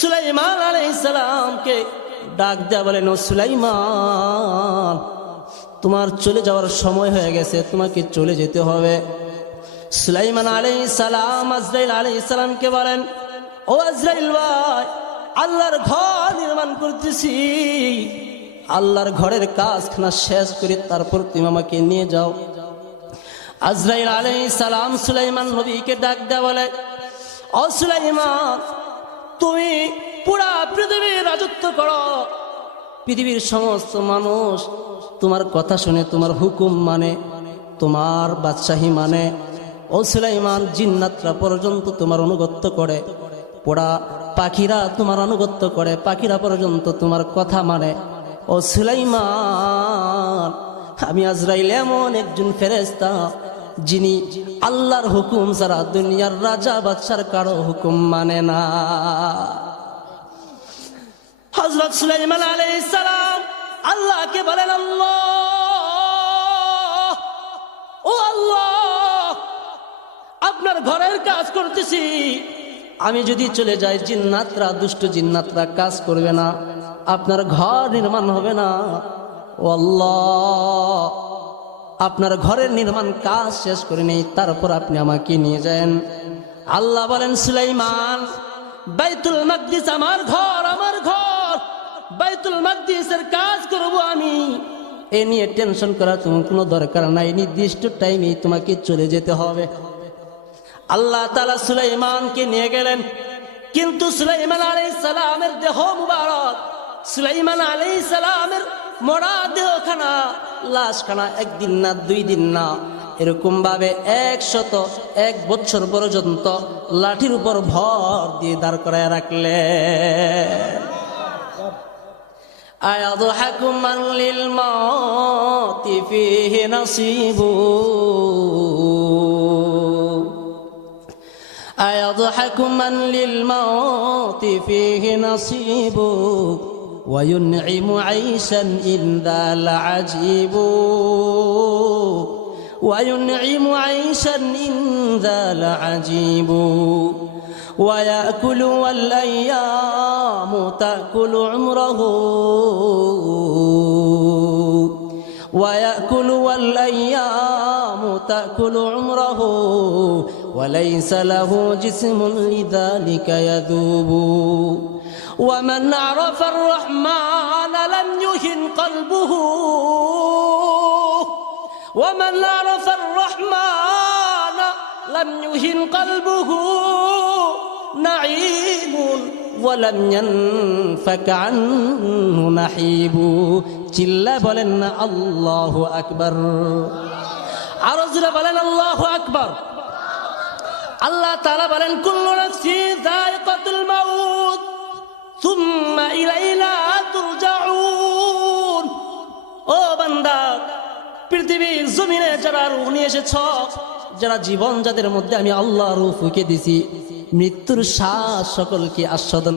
সুলাইমান আলাইসালামকে ডাক দেয়া বলেন ও সুলাইমান, তোমার চলে যাওয়ার সময় হয়ে গেছে, তোমাকে চলে যেতে হবে। সুলাইমান আলাই সালাম আজরাইল আলাই সালামকে বলেন, ও আজরাইল ভাই, আল্লাহর ঘর নির্মাণ করতেছি। আল্লাহর ঘরের কাজখানা শেষ করে তারপর তুমি আমাকে নিয়ে যাও। আজরাইল আলাই সালাম সুলাইমান নবীকে ডাক দেওয়া বলে, ও সুলাইমান তুমি পুরা পৃথিবীর রাজত্ব করো। পৃথিবীর সমস্ত মানুষ তোমার কথা শুনে, তোমার হুকুম মানে তোমার বাদশাহী মানে ও সুলাইমান জিন্নাতরা পর্যন্ত তোমার অনুগত্য করে। পোড়া পাখিরা তোমার অনুগত্য করে, পাখিরা পর্যন্ত তোমার কথা মানে ও সুলাইমান, আমি আজরাইল এমন একজন ফেরেস্তা যিনি আল্লাহর হুকুম ছাড়া দুনিয়ার রাজা বাদশার কারও হুকুম মানে না। হজরত সুলাইমান আলাইহিস সালাম আল্লাহকে বলেন, আল্লাহ, ও আল্লাহ, আপনার ঘরের কাজ করতেছি। আমি যদি চলে যাই, জিন্নাতরা, দুষ্ট জিন্নাতরা কাজ করবে না। আপনার ঘর নির্মাণ হবে না। ও আল্লাহ আপনার ঘরের নির্মাণ কাজ শেষ করে নেই, তারপর আপনি আমাকে নিয়ে যান। আল্লাহ বলেন, সুলাইমান, বাইতুল মাকদিস আমার ঘর আমার ঘর। বাইতুল মাকদিসের কাজ করব আমি। এ নিয়ে টেনশন করার তোমার কোনো দরকার নাই, নির্দিষ্ট টাইমে তোমাকে চলে যেতে হবে। আল্লাহ তালা সুলাইমানকে নিয়ে গেলেন। কিন্তু সুলাইমান আলাই সালামের দেহ মুবারক সুলাইমান আলাই সালামের মরা দেহখানা লাশখানা একদিন না দুই দিন না এরকম ভাবে একশত এক বছর পর্যন্ত লাঠির উপর ভর দিয়ে দাঁড় করায় রাখলে أيضحك من للموت فيه نصيب أيضحك من للموت فيه نصيب وينعم عيشا إن ذا لعجيب. وينعم عيشا إن ذا لعجيب. ويأكل والأيام تأكل عمره. ويأكل والأيام تأكل عمره. وليس له جسم لذلك يذوب. ومن عرف الرحمن لم يهن قلبه. ومن عرف الرحمن لم يهن قلبه. نعيم ولم ينفك عنه نحيب جل بلن الله أكبر. عرزنا بلن الله أكبر. الله تعالى بلن كل نفس ذا সুম্মা ইলাইনা তুরজাউন ও বান্দা, পৃথিবীর জমিনে যারা রূহ নিয়ে এসেছ, যারা জীবন যাদের মধ্যে আমি আল্লাহ রূহ ফুকে দিছি, মৃত্যুর শ্বাস সকলকে আস্বাদন